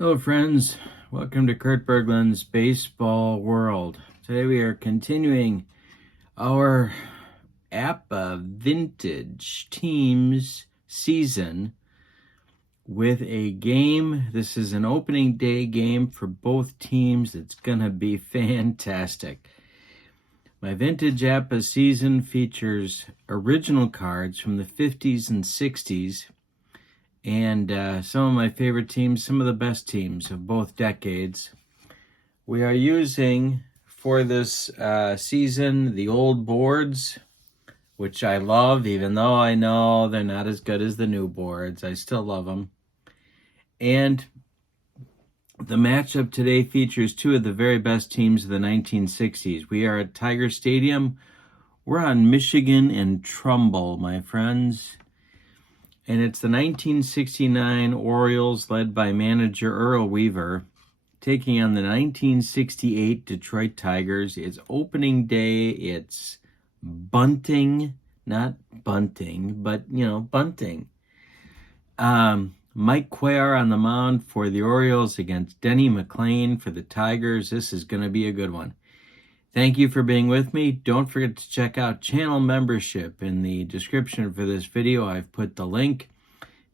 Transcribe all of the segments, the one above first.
Hello friends, welcome to Kurt Berglund's Baseball World. Today we are continuing our APBA Vintage Teams season with a game. This is an opening day game for both teams. It's going to be fantastic. My Vintage APBA season features original cards from the 50s and 60s. And some of my favorite teams, some of the best teams of both decades. We are using, for this season, the old boards, which I love, even though I know they're not as good as the new boards. I still love them. And the matchup today features two of the very best teams of the 1960s. We are at Tiger Stadium. We're on Michigan and Trumbull, my friends. And it's the 1969 Orioles, led by manager Earl Weaver, taking on the 1968 Detroit Tigers. It's opening day. It's bunting, not bunting, but, bunting. Mike Cuellar on the mound for the Orioles against Denny McLain for the Tigers. This is going to be a good one. Thank you for being with me. Don't forget to check out channel membership. In the description for this video, I've put the link.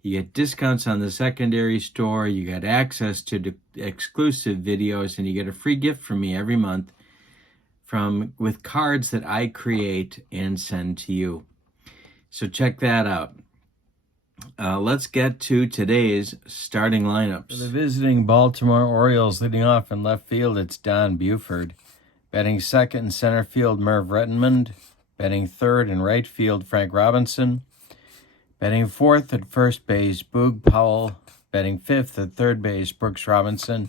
You get discounts on the secondary store. You get access to exclusive videos, and you get a free gift from me every month with cards that I create and send to you. So check that out. Let's get to today's starting lineups. For the visiting Baltimore Orioles, leading off in left field, it's Don Buford. Batting second in center field, Merv Rettenmund. Batting third in right field, Frank Robinson. Batting fourth at first base, Boog Powell. Batting fifth at third base, Brooks Robinson.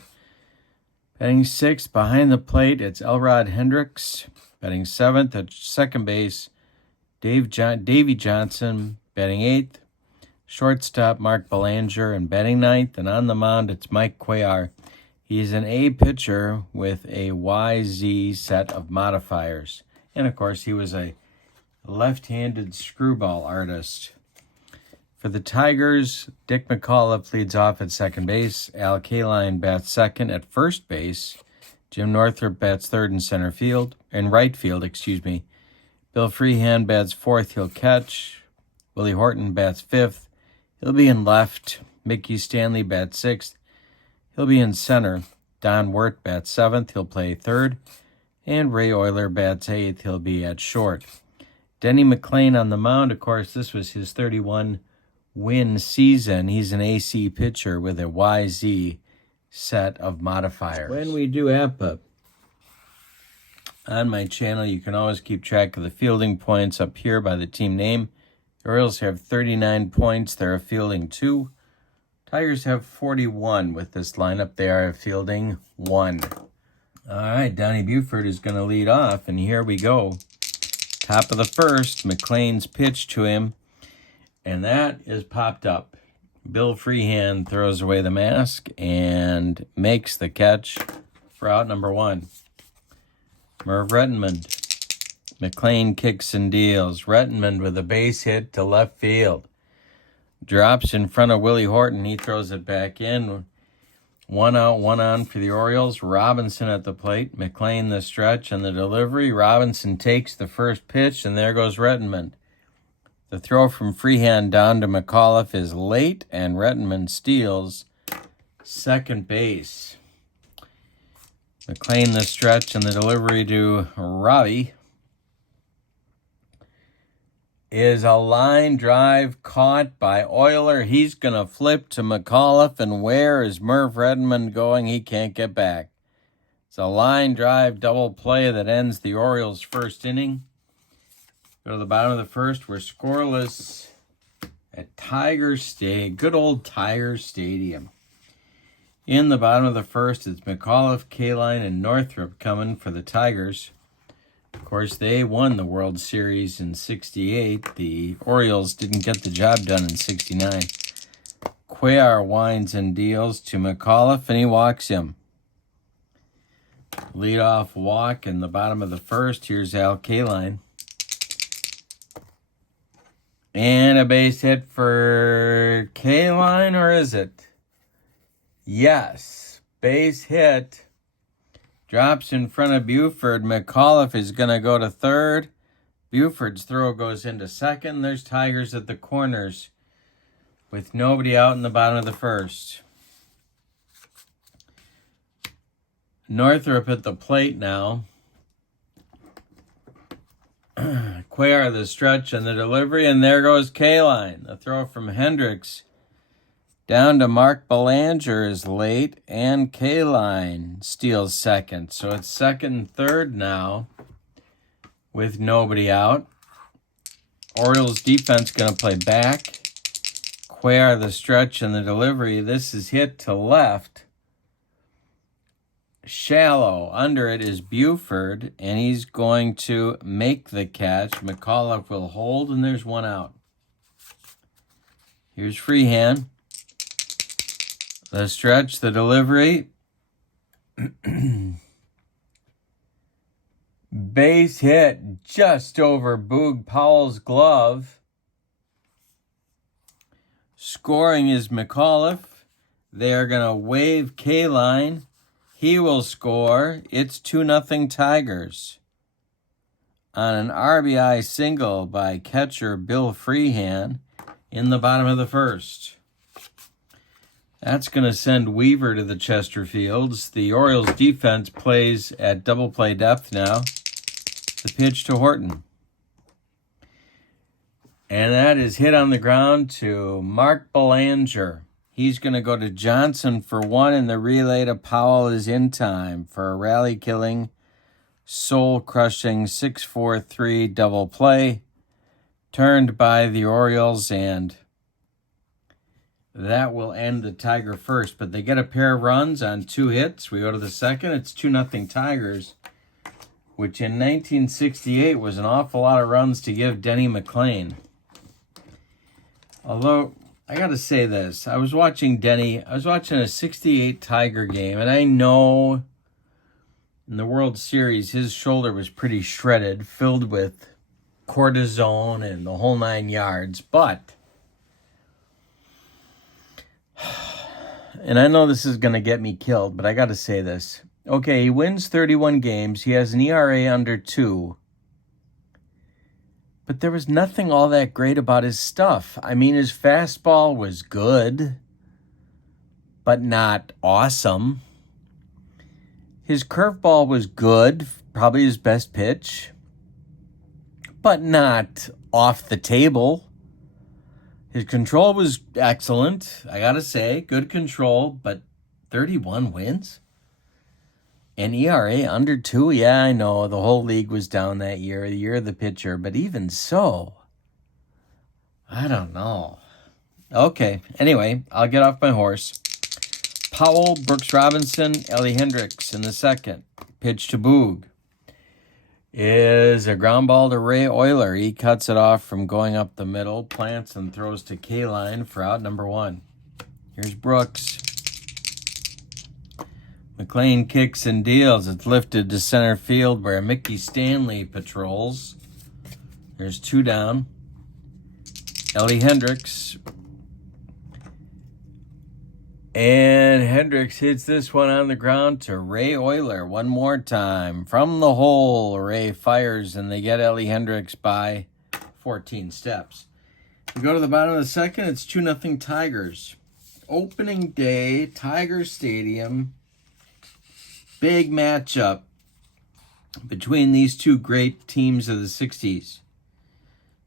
Batting sixth behind the plate, it's Elrod Hendricks. Batting seventh at second base, Davy Johnson. Batting eighth, shortstop, Mark Belanger. And batting ninth, and on the mound, it's Mike Cuellar. He's an A pitcher with a YZ set of modifiers. And, of course, he was a left-handed screwball artist. For the Tigers, Dick McAuliffe leads off at second base. Al Kaline bats second at first base. Jim Northrup bats third in right field. Bill Freehand bats fourth. He'll catch. Willie Horton bats fifth. He'll be in left. Mickey Stanley bats sixth. He'll be in center. Don Wirt bats seventh. He'll play third. And Ray Euler bats eighth. He'll be at short. Denny McLain on the mound. Of course, this was his 31-win season. He's an AC pitcher with a YZ set of modifiers. When we do APBA on my channel, you can always keep track of the fielding points up here by the team name. The Orioles have 39 points. They're a fielding 2. Tigers have 41 with this lineup. They are fielding 1. All right, Donnie Buford is going to lead off, and here we go. Top of the first, McLain's pitch to him, and that is popped up. Bill Freehand throws away the mask and makes the catch for out number 1. Merv Rettenmund. McLain kicks and deals. Rettenmund with a base hit to left field. Drops in front of Willie Horton. He throws it back in. 1 out, 1 on for the Orioles. Robinson at the plate. McLain the stretch and the delivery. Robinson takes the first pitch, and there goes Rettenmund. The throw from Freehand down to McAuliffe is late, and Rettenmund steals second base. McLain the stretch and the delivery to Robbie is a line drive caught by Euler. He's going to flip to McAuliffe, and where is Merv Rettenmund going? He can't get back. It's a line drive double play that ends the Orioles' first inning. Go to the bottom of the first. We're scoreless at Tiger Stadium, good old Tiger Stadium. In the bottom of the first, it's McAuliffe, Kaline, and Northrup coming for the Tigers. Of course, they won the World Series in 68. The Orioles didn't get the job done in 69. Cuellar winds and deals to McAuliffe, and he walks him. Leadoff walk in the bottom of the first. Here's Al Kaline. And a base hit for Kaline, or is it? Yes. Base hit. Drops in front of Buford. McAuliffe is going to go to third. Buford's throw goes into second. There's Tigers at the corners with nobody out in the bottom of the first. Northrop at the plate now. Cuellar the stretch and the delivery, and there goes K-line. The throw from Hendricks down to Mark Belanger is late, and K-line steals second. So it's second and third now with nobody out. Orioles defense going to play back. Cuellar the stretch and the delivery. This is hit to left. Shallow. Under it is Buford, and he's going to make the catch. McAuliffe will hold, and there's one out. Here's Freehand. The stretch, the delivery. Base hit just over Boog Powell's glove. Scoring is McAuliffe. They are going to wave K-line. He will score. It's 2-0 Tigers on an RBI single by catcher Bill Freehand in the bottom of the first. That's going to send Weaver to the Chesterfields. The Orioles defense plays at double play depth now. The pitch to Horton. And that is hit on the ground to Mark Belanger. He's going to go to Johnson for one, and the relay to Powell is in time for a rally-killing, soul-crushing 6-4-3 double play turned by the Orioles, and that will end the Tiger first. But they get a pair of runs on 2 hits. We go to the second. It's 2-0 Tigers, which in 1968 was an awful lot of runs to give Denny McLain. Although, I got to say this. I was watching a 68 Tiger game, and I know in the World Series his shoulder was pretty shredded, filled with cortisone and the whole 9 yards. But, and I know this is going to get me killed, but I got to say this. Okay, he wins 31 games. He has an ERA under 2. But there was nothing all that great about his stuff. I mean, his fastball was good, but not awesome. His curveball was good, probably his best pitch, but not off the table. His control was excellent, I gotta say, good control, but 31 wins? An ERA under 2, yeah, I know. The whole league was down that year, the year of the pitcher. But even so, I don't know. Okay, anyway, I'll get off my horse. Powell, Brooks Robinson, Ellie Hendricks in the second. Pitch to Boog is a ground ball to Ray Euler. He cuts it off from going up the middle, plants and throws to K-line for out number 1. Here's Brooks. McLain kicks and deals. It's lifted to center field where Mickey Stanley patrols. There's 2 down. Ellie Hendricks. And Hendricks hits this one on the ground to Ray Euler one more time. From the hole, Ray fires, and they get Ellie Hendricks by 14 steps. We go to the bottom of the second. It's 2-0 Tigers. Opening day, Tiger Stadium. Big matchup between these 2 great teams of the 60s.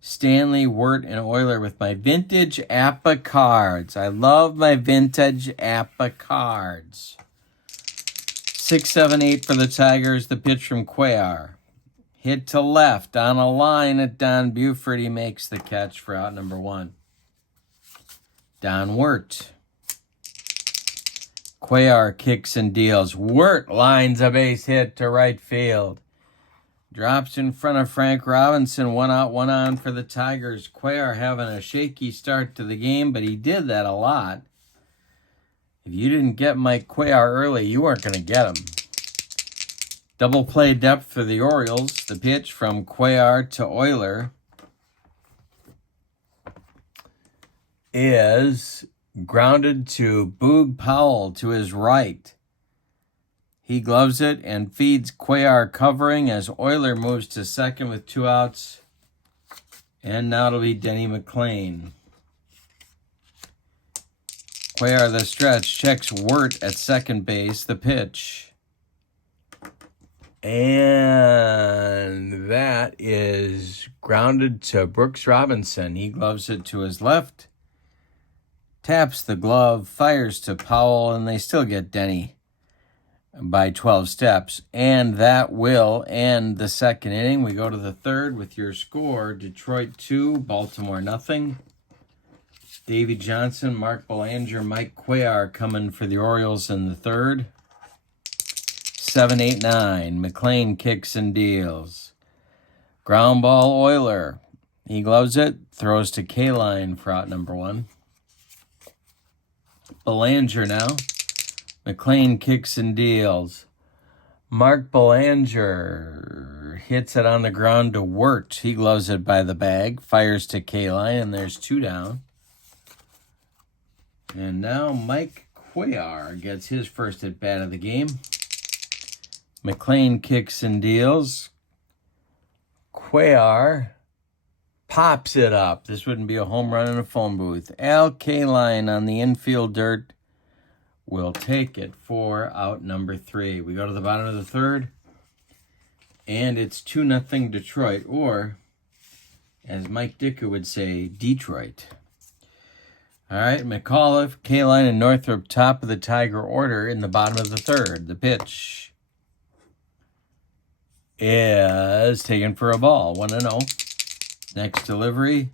Stanley, Wirt, and Euler with my vintage APBA cards. I love my vintage APBA cards. 6-7-8 for the Tigers. The pitch from Cuellar. Hit to left on a line at Don Buford. He makes the catch for out number 1. Don Wirt. Cuellar kicks and deals. Wirt lines a base hit to right field. Drops in front of Frank Robinson. 1 out, 1 on for the Tigers. Cuellar having a shaky start to the game, but he did that a lot. If you didn't get Mike Cuellar early, you weren't going to get him. Double play depth for the Orioles. The pitch from Cuellar to Euler is Grounded to Boog Powell to his right. He gloves it and feeds Cuellar covering as Euler moves to second with 2 outs. And now it'll be Denny McLain. Cuellar the stretch, checks Wirt at second base, the pitch. And that is grounded to Brooks Robinson. He gloves it to his left, taps the glove, fires to Powell, and they still get Denny by 12 steps. And that will end the second inning. We go to the third with your score. Detroit 2, Baltimore nothing. Davey Johnson, Mark Belanger, Mike Cuellar coming for the Orioles in the third. 7, 8, 9. McLain kicks and deals. Ground ball, Euler. He gloves it, throws to K-line for out number 1. Belanger now. McLain kicks and deals. Mark Belanger hits it on the ground to Wirt. He gloves it by the bag, fires to K-line, and there's 2 down. And now Mike Cuellar gets his first at bat of the game. McLain kicks and deals. Cuellar pops it up. This wouldn't be a home run in a phone booth. Al K-line on the infield dirt will take it for out number 3. We go to the bottom of the third, and it's 2-0 Detroit, or as Mike Dicker would say, Detroit. All right, McAuliffe, K-line, and Northrup top of the Tiger order in the bottom of the third. The pitch is taken for a ball, 1-0. Next delivery,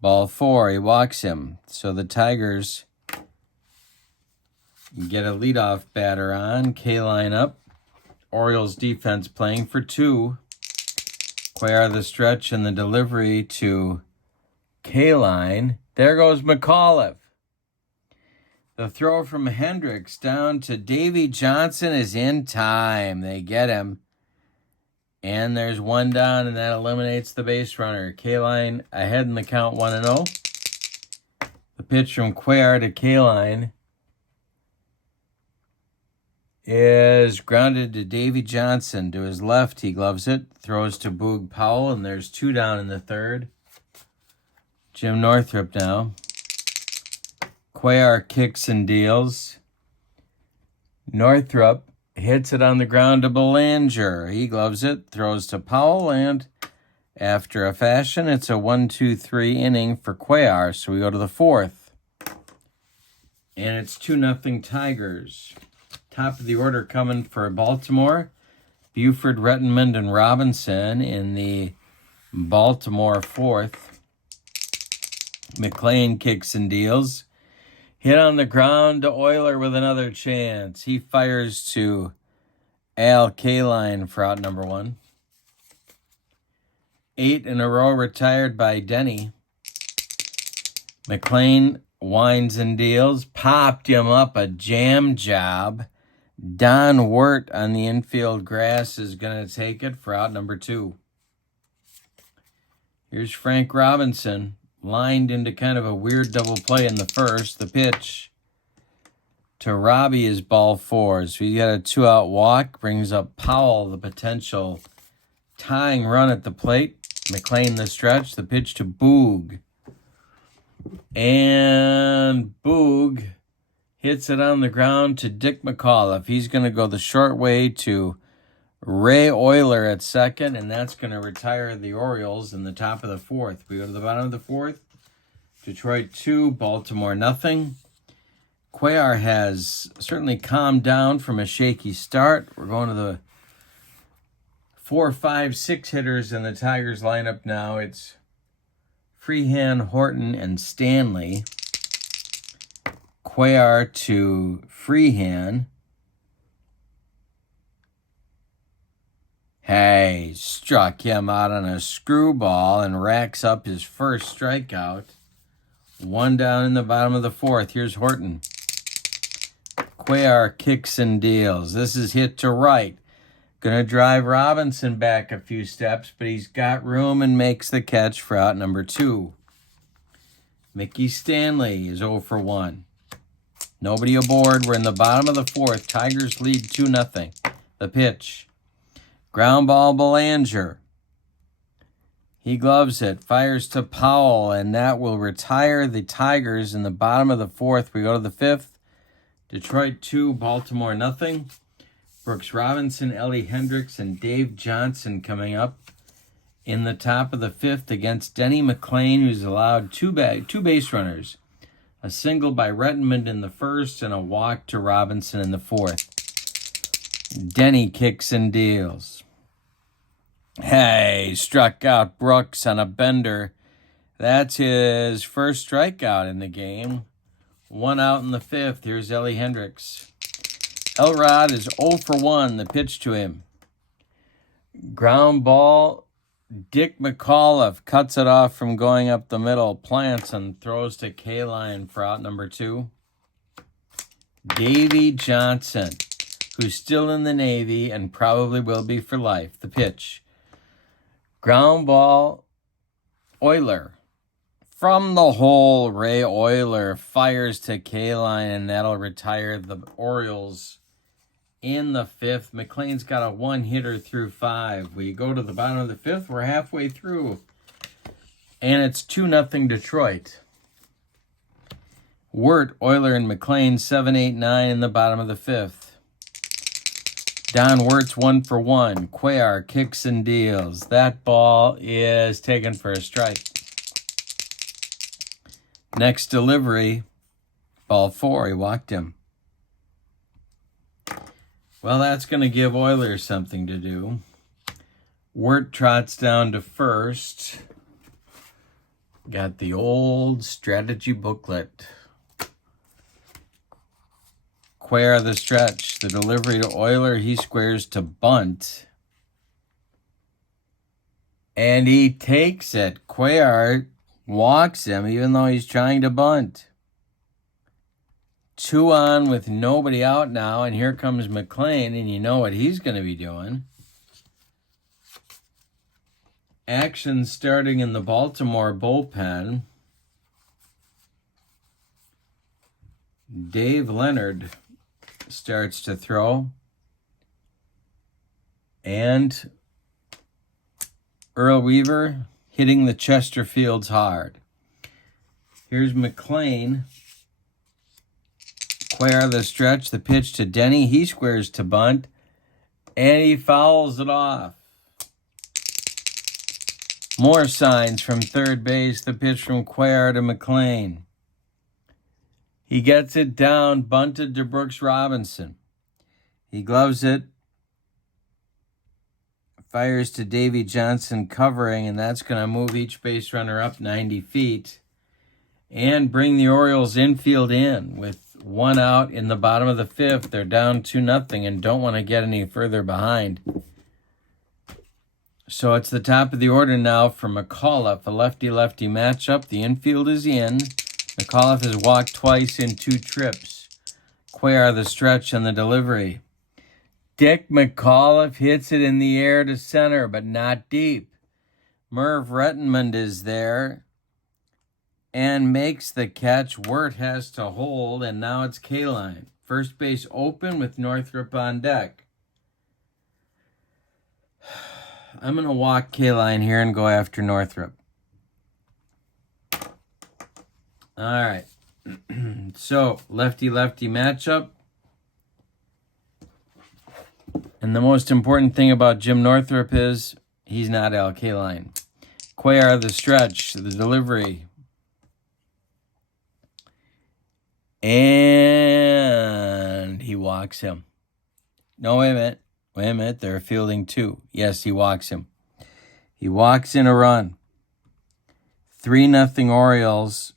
ball 4. He walks him. So the Tigers get a leadoff batter on. K-line up. Orioles defense playing for 2. Cuellar the stretch and the delivery to K-line. There goes McAuliffe. The throw from Hendricks down to Davey Johnson is in time. They get him. And there's 1 down, and that eliminates the base runner. K-line ahead in the count, 1-0. The pitch from Cuellar to K-line is grounded to Davey Johnson. To his left, he gloves it, throws to Boog Powell, and there's 2 down in the third. Jim Northrup now. Cuellar kicks and deals. Northrup hits it on the ground to Belanger. He gloves it, throws to Powell, and after a fashion, it's a 1-2-3 inning for Cuellar. So we go to the fourth. And it's 2-0 Tigers. Top of the order coming for Baltimore. Buford, Rettenmund, and Robinson in the Baltimore fourth. McLain kicks and deals. Hit on the ground to Euler with another chance. He fires to Al K-line for out number 1. 8 in a row retired by Denny. McLain winds and deals. Popped him up a jam job. Don Wirt on the infield grass is going to take it for out number 2. Here's Frank Robinson. Lined into kind of a weird double play in the first. The pitch to Robbie is ball 4. So he got a 2-out walk. Brings up Powell, the potential tying run at the plate. McLain the stretch. The pitch to Boog. And Boog hits it on the ground to Dick McAuliffe. He's going to go the short way to Ray Euler at second, and that's going to retire the Orioles in the top of the fourth. We go to the bottom of the fourth. Detroit 2, Baltimore nothing. Cuellar has certainly calmed down from a shaky start. We're going to the 4, 5, 6 hitters in the Tigers lineup now. It's Freehan, Horton, and Stanley. Cuellar to Freehan. Hey, struck him out on a screwball and racks up his first strikeout. 1 down in the bottom of the fourth. Here's Horton. Cuellar kicks and deals. This is hit to right. Going to drive Robinson back a few steps, but he's got room and makes the catch for out number 2. Mickey Stanley is 0 for 1. Nobody aboard. We're in the bottom of the fourth. Tigers lead 2-0. The pitch. Ground ball, Belanger. He gloves it. Fires to Powell, and that will retire the Tigers in the bottom of the fourth. We go to the fifth. Detroit 2, Baltimore 0. Brooks Robinson, Ellie Hendricks, and Dave Johnson coming up in the top of the fifth against Denny McLain, who's allowed two base runners. A single by Redmond in the first and a walk to Robinson in the fourth. Denny kicks and deals. Hey, struck out Brooks on a bender. That's his first strikeout in the game. 1 out in the fifth. Here's Ellie Hendricks. Elrod is 0 for 1. The pitch to him. Ground ball. Dick McAuliffe cuts it off from going up the middle, plants and throws to K-line for out number 2. Davy Johnson, who's still in the Navy and probably will be for life. The pitch. Ground ball, Euler. From the hole, Ray Euler fires to K-line, and that'll retire the Orioles in the fifth. McLain's got a one-hitter through 5. We go to the bottom of the fifth. We're halfway through. And it's 2-0 Detroit. Wirt, Euler, and McLain 7, 8, 9 in the bottom of the fifth. Don Wirt's 1 for 1. Cuellar kicks and deals. That ball is taken for a strike. Next delivery, ball 4. He walked him. Well, that's going to give Euler something to do. Wirt trots down to first. Got the old strategy booklet. Cuellar the stretch. The delivery to Euler. He squares to bunt. And he takes it. Cuellar walks him even though he's trying to bunt. 2 on with nobody out now, and here comes McLain, and you know what he's going to be doing. Action starting in the Baltimore bullpen. Dave Leonard starts to throw, and Earl Weaver hitting the Chesterfields hard. Here's McLain. Cuellar the stretch, the pitch to Denny. He squares to bunt, and he fouls it off. More signs from third base. The pitch from Cuellar to McLain. He gets it down, bunted to Brooks Robinson. He gloves it. Fires to Davy Johnson covering, and that's going to move each base runner up 90 feet and bring the Orioles infield in with 1 out in the bottom of the fifth. They're down 2-0 and don't want to get any further behind. So it's the top of the order now for McAuliffe, a lefty-lefty matchup. The infield is in. McAuliffe has walked twice in 2 trips. Cuellar the stretch and the delivery. Dick McAuliffe hits it in the air to center, but not deep. Merv Redmond is there and makes the catch. Wirt has to hold, and now it's K-line. First base open with Northrop on deck. I'm going to walk K-line here and go after Northrop. All right. So, lefty-lefty matchup. And the most important thing about Jim Northrop is he's not Al K-line. Cuellar the stretch, the delivery. And he walks him. No, wait a minute. They're fielding 2. Yes, he walks him. He walks in a run. 3-0 Orioles,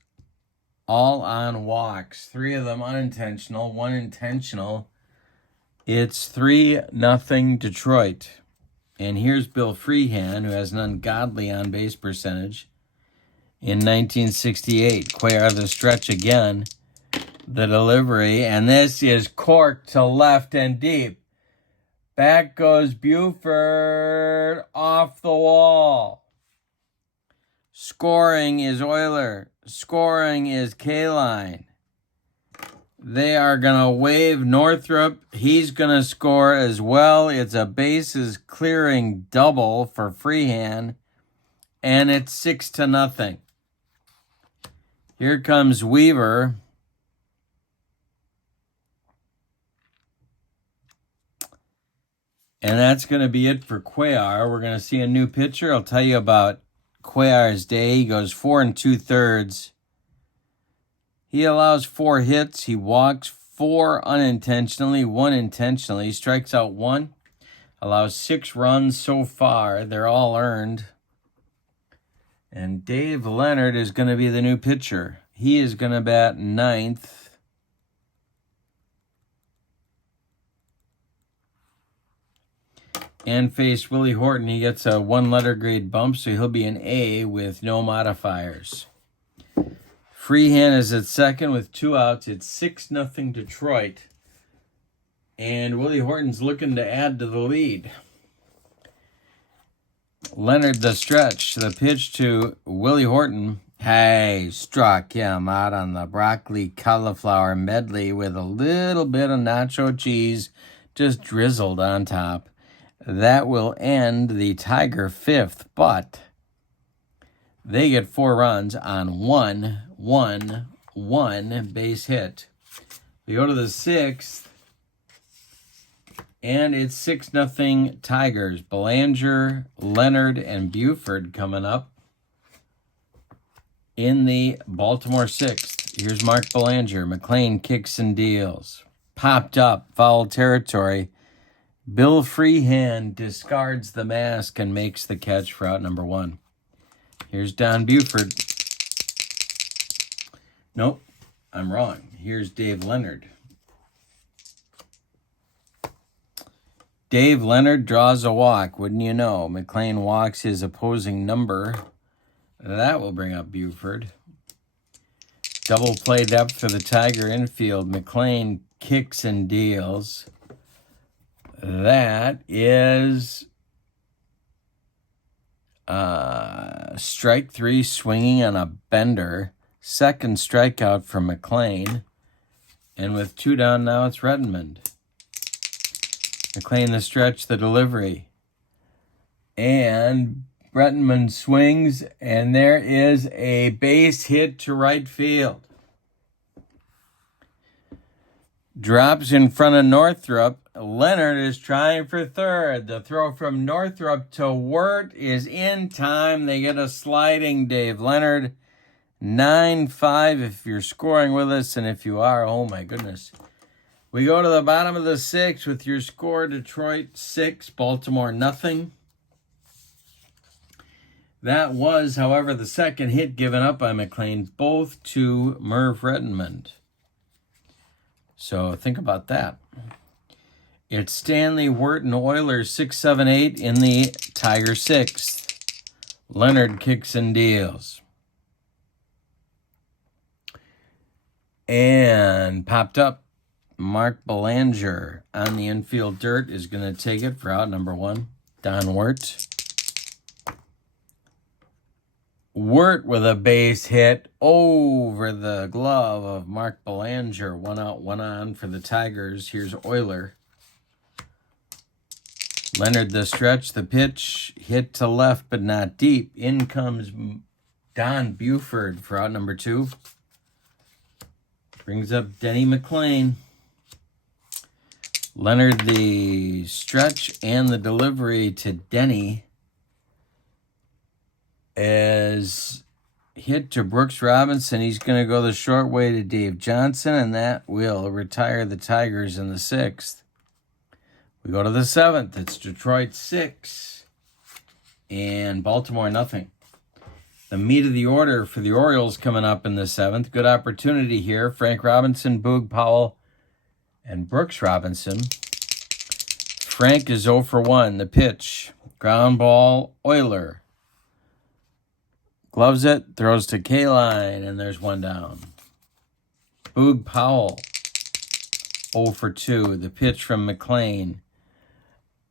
all on walks. 3 of them unintentional, 1 intentional. It's 3-0 Detroit. And here's Bill Freehan, who has an ungodly on-base percentage. In 1968, Cuellar the stretch again. The delivery, and this is corked to left and deep. Back goes Buford off the wall. Scoring is Cuellar. Scoring is Kaline. They are going to wave Northrup. He's going to score as well. It's a bases clearing double for Freehan. And it's 6-0. Here comes Weaver. And that's going to be it for Cuellar. We're going to see a new pitcher. I'll tell you about Cuellar's day. He goes 4 2/3. He allows 4 hits. He walks 4 unintentionally, 1 intentionally. He strikes out 1. Allows 6 runs so far. They're all earned. And Dave Leonard is going to be the new pitcher. He is going to bat 9th. And face Willie Horton. He gets a 1-letter grade bump, so he'll be an A with no modifiers. Freehan is at second with 2 outs. It's 6-0 Detroit. And Willie Horton's looking to add to the lead. Leonard the stretch. The pitch to Willie Horton. Hey, struck him out on the broccoli cauliflower medley with a little bit of nacho cheese just drizzled on top. That will end the Tiger 5th, but they get 4 runs on 1 base hit. We go to the 6th, and it's 6-0 Tigers. Belanger, Leonard, and Buford coming up in the Baltimore 6th. Here's Mark Belanger. McLain kicks and deals. Popped up, foul territory. Bill Freehan discards the mask and makes the catch for out number 1. Here's Don Buford. Nope, I'm wrong. Here's Dave Leonard. Dave Leonard draws a walk, wouldn't you know? McLain walks his opposing number. That will bring up Buford. Double play depth for the Tiger infield. McLain kicks and deals. That is strike 3, swinging on a bender. Second strikeout from McLain. And with 2 down now, it's Redmond. McLain the stretch, the delivery. And Redmond swings, and there is a base hit to right field. Drops in front of Northrup. Leonard is trying for third. The throw from Northrup to Wirt is in time. They get a sliding Dave Leonard. 9-5 if you're scoring with us, and if you are, oh my goodness. We go to the bottom of the 6th with your score, Detroit 6, Baltimore nothing. That was, however, the second hit given up by McLain, both to Merv Redmond. So think about that. It's Stanley, Wirt, and Oilers 6, 7, 8 in the Tiger 6th. Leonard kicks and deals. And popped up. Mark Belanger on the infield dirt is going to take it for out number 1. Don Wirt. Wirt with a base hit over the glove of Mark Belanger. 1 out, 1 on for the Tigers. Here's Cuellar. Leonard the stretch, the pitch, hit to left but not deep. In comes Don Buford for out number 2. Brings up Denny McLain. Leonard the stretch and the delivery to Denny is hit to Brooks Robinson. He's going to go the short way to Dave Johnson, and that will retire the Tigers in the 6th. We go to the 7th. It's Detroit 6 and Baltimore nothing. The meat of the order for the Orioles coming up in the 7th. Good opportunity here. Frank Robinson, Boog Powell, and Brooks Robinson. Frank is 0 for 1. The pitch. Ground ball, Cuellar. Gloves it, throws to Kaline, and there's 1 down. Boog Powell, 0 for 2. The pitch from McLain.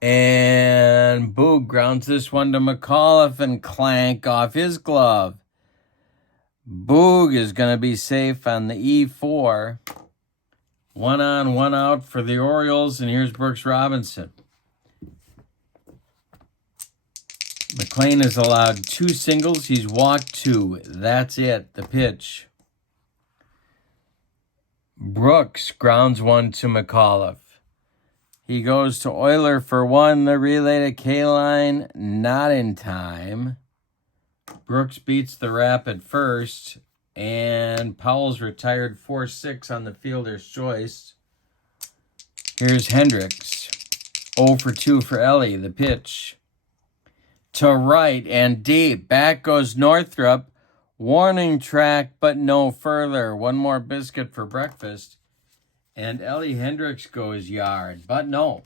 And Boog grounds this one to McAuliffe and clank off his glove. Boog is going to be safe on the E4. 1 on, 1 out for the Orioles, and here's Brooks Robinson. McLain has allowed 2 singles. He's walked 2. That's it. The pitch. Brooks grounds 1 to McAuliffe. He goes to Cuellar for 1. The relay to Cuellar, not in time. Brooks beats the rap at first, and Powell's retired 4-6 on the fielder's choice. Here's Hendricks. 0 for 2 for Ellie. The pitch. To right and deep. Back goes Northrup. Warning track, but no further. 1 more biscuit for breakfast. And Ellie Hendricks goes yard. But no.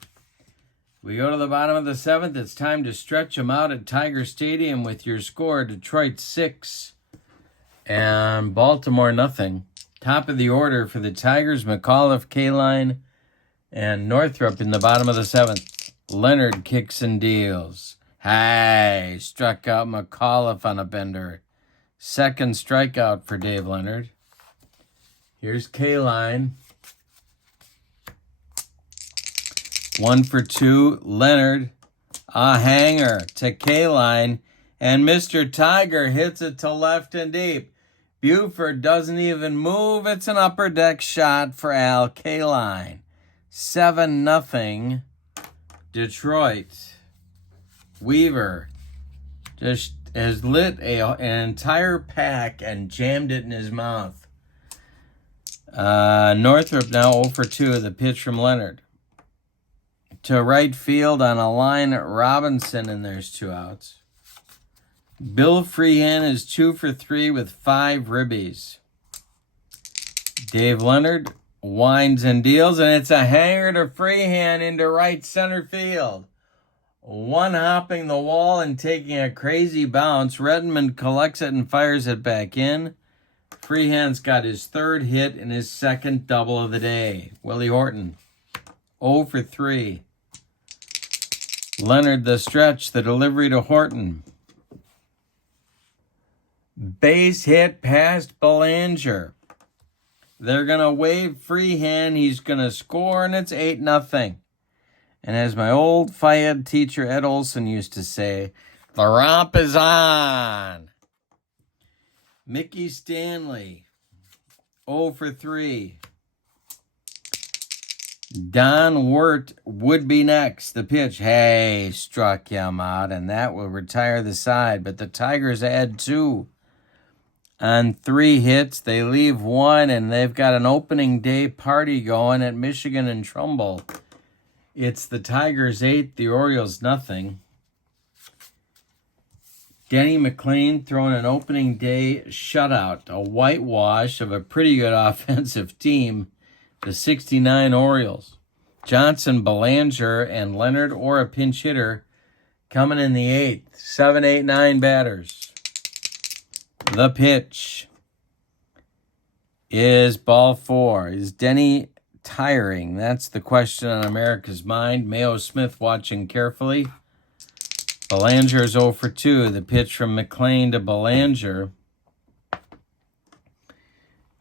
We go to the bottom of the 7th. It's time to stretch them out at Tiger Stadium with your score. Detroit 6 and Baltimore nothing. Top of the order for the Tigers, McAuliffe, Cuellar, and Northrup in the bottom of the 7th. Leonard kicks and deals. Hey, struck out McAuliffe on a bender. 2nd strikeout for Dave Leonard. Here's Cuellar. 1 for 2. Leonard, a hanger to Cuellar, and Mr. Tiger hits it to left and deep. Buford doesn't even move. It's an upper deck shot for Al Cuellar. 7-0 Detroit. Weaver just has lit an entire pack and jammed it in his mouth. Northrup now 0 for 2. The pitch from Leonard. To right field on a line at Robinson, and there's 2 outs. Bill Freehan is 2 for 3 with 5 ribbies. Dave Leonard winds and deals, and it's a hanger to Freehan into right center field. 1 hopping the wall and taking a crazy bounce. Redmond collects it and fires it back in. Freehan's got his 3rd hit and his 2nd double of the day. Willie Horton, 0 for 3. Leonard the stretch, the delivery to Horton. Base hit past Belanger. They're going to wave Freehan. He's going to score, and it's 8-0. And as my old Phi-Ed teacher Ed Olson used to say, the romp is on. Mickey Stanley, 0 for 3. Don Wirt would be next. The pitch, hey, struck him out, and that will retire the side. But the Tigers add 2 on 3 hits. They leave 1, and they've got an opening day party going at Michigan and Trumbull. It's the Tigers 8, the Orioles nothing. Denny McLain throwing an opening day shutout, a whitewash of a pretty good offensive team, the 69 Orioles. Johnson, Belanger, and Leonard or a pinch hitter coming in the 8th. 7, 8, 9 batters. The pitch is ball 4. Is Denny tiring? That's the question on America's mind. Mayo Smith watching carefully. Belanger is 0 for 2. The pitch from McLain to Belanger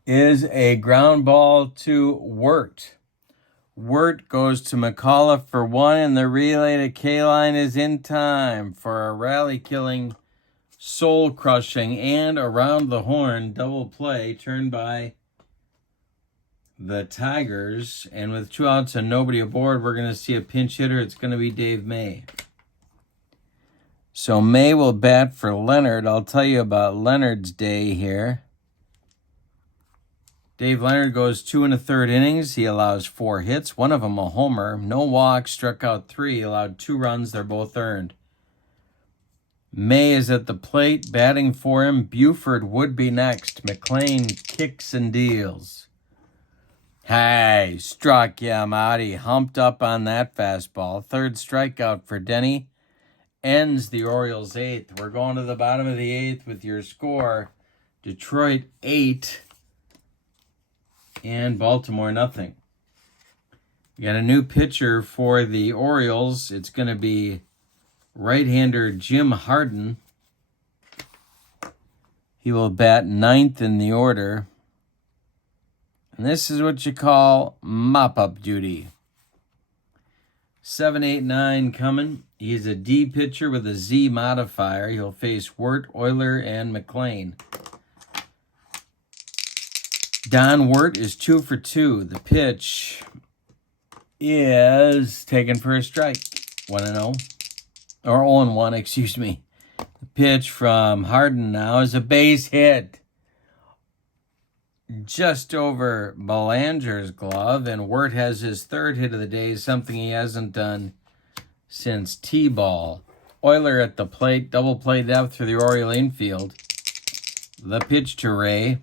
is a ground ball to Wirt. Wirt goes to McAuliffe for 1, and the relay to Cuellar is in time for a rally-killing, soul-crushing, and around-the-horn double play turned by the Tigers. And with 2 outs and nobody aboard, we're going to see a pinch hitter. It's going to be Dave May. So May will bat for Leonard. I'll tell you about Leonard's day here. Dave Leonard goes 2 1/3 innings. He allows 4 hits, 1 of them a homer. No walks, struck out 3, allowed 2 runs. They're both earned. May is at the plate, batting for him. Buford would be next. McLain kicks and deals. Hey, struck him out. He humped up on that fastball. 3rd strikeout for Denny. Ends the Orioles 8th. We're going to the bottom of the 8th with your score. Detroit 8 and Baltimore nothing. We got a new pitcher for the Orioles. It's going to be right-hander Jim Harden. He will bat 9th in the order. And this is what you call mop-up duty. 7-8-9 coming. He's a D pitcher with a Z modifier. He'll face Wirt, Cuellar, and McLain. Don Wirt is 2 for 2. The pitch is taken for a strike. 1-0. Or 0-1, excuse me. The pitch from Harden now is a base hit. Just over Belanger's glove, and Wirt has his 3rd hit of the day, something he hasn't done since T-ball. Cuellar at the plate, double play depth for the Orioles infield. The pitch to Ray.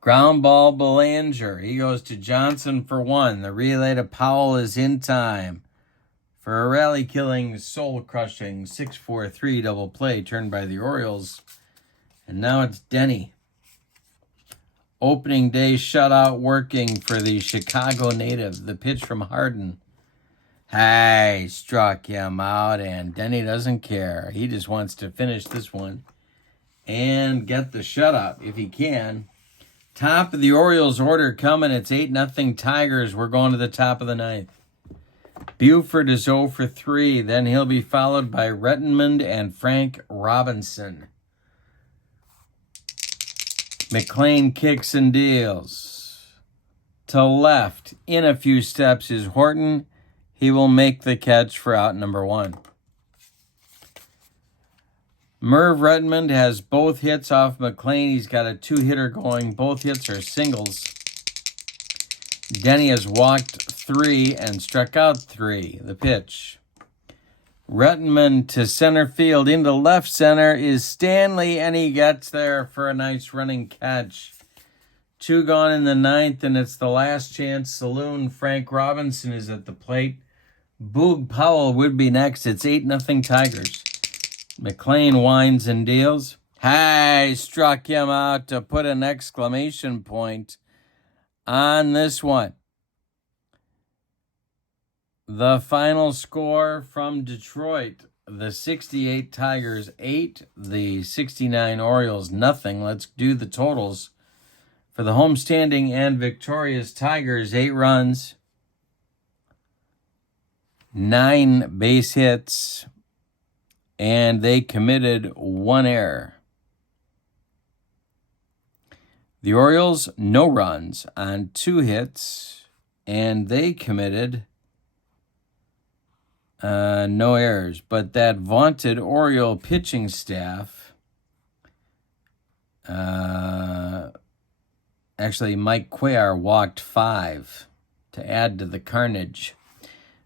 Ground ball Belanger. He goes to Johnson for 1. The relay to Powell is in time for a rally-killing, soul-crushing 6-4-3 double play turned by the Orioles. And now it's Denny. Opening day shutout working for the Chicago native. The pitch from Harden. Hey, struck him out, and Denny doesn't care. He just wants to finish this one and get the shutout if he can. Top of the Orioles order coming. It's 8-0 Tigers. We're going to the top of the 9th. Buford is 0 for 3. Then he'll be followed by Rettenmund and Frank Robinson. McLain kicks and deals. To left, in a few steps, is Horton. He will make the catch for out number 1. Merv Rettenmund has both hits off McLain. He's got a 2-hitter going. Both hits are singles. Denny has walked 3 and struck out 3. The pitch. Rettenmund to center field. Into left center is Stanley, and he gets there for a nice running catch. 2 gone in the 9th, and it's the last chance saloon. Frank Robinson is at the plate. Boog Powell would be next. It's 8-0 Tigers. McLain winds and deals. Hey, struck him out to put an exclamation point on this one. The final score from Detroit, the 68 Tigers 8, the 69 Orioles nothing. Let's do the totals. For the homestanding and victorious Tigers, 8 runs, 9 base hits, and they committed 1 error. The Orioles, no runs on 2 hits, and they committed no errors. But that vaunted Oriole pitching staff, actually Mike Cuellar walked 5 to add to the carnage.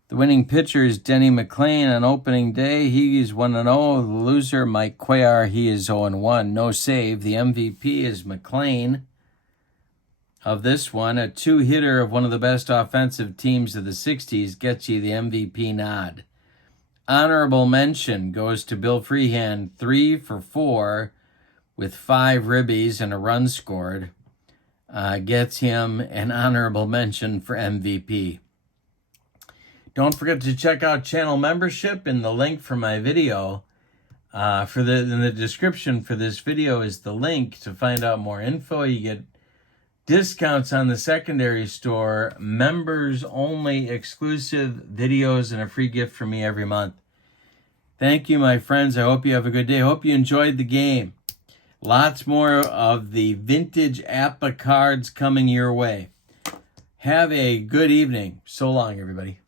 The winning pitcher is Denny McLain on opening day. He is 1-0. The loser, Mike Cuellar, he is 0-1. No save. The MVP is McLain of this one. A 2-hitter of one of the best offensive teams of the 60s gets you the MVP nod. Honorable mention goes to Bill Freehand, 3 for 4 with 5 ribbies and a run scored. Gets him an honorable mention for MVP. Don't forget to check out channel membership in the link for my video. In the description for this video is the link to find out more info. You get discounts on the secondary store, members only exclusive videos, and a free gift from me every month. Thank you, my friends. I hope you have a good day. I hope you enjoyed the game. Lots more of the vintage APBA cards coming your way. Have a good evening. So long, everybody.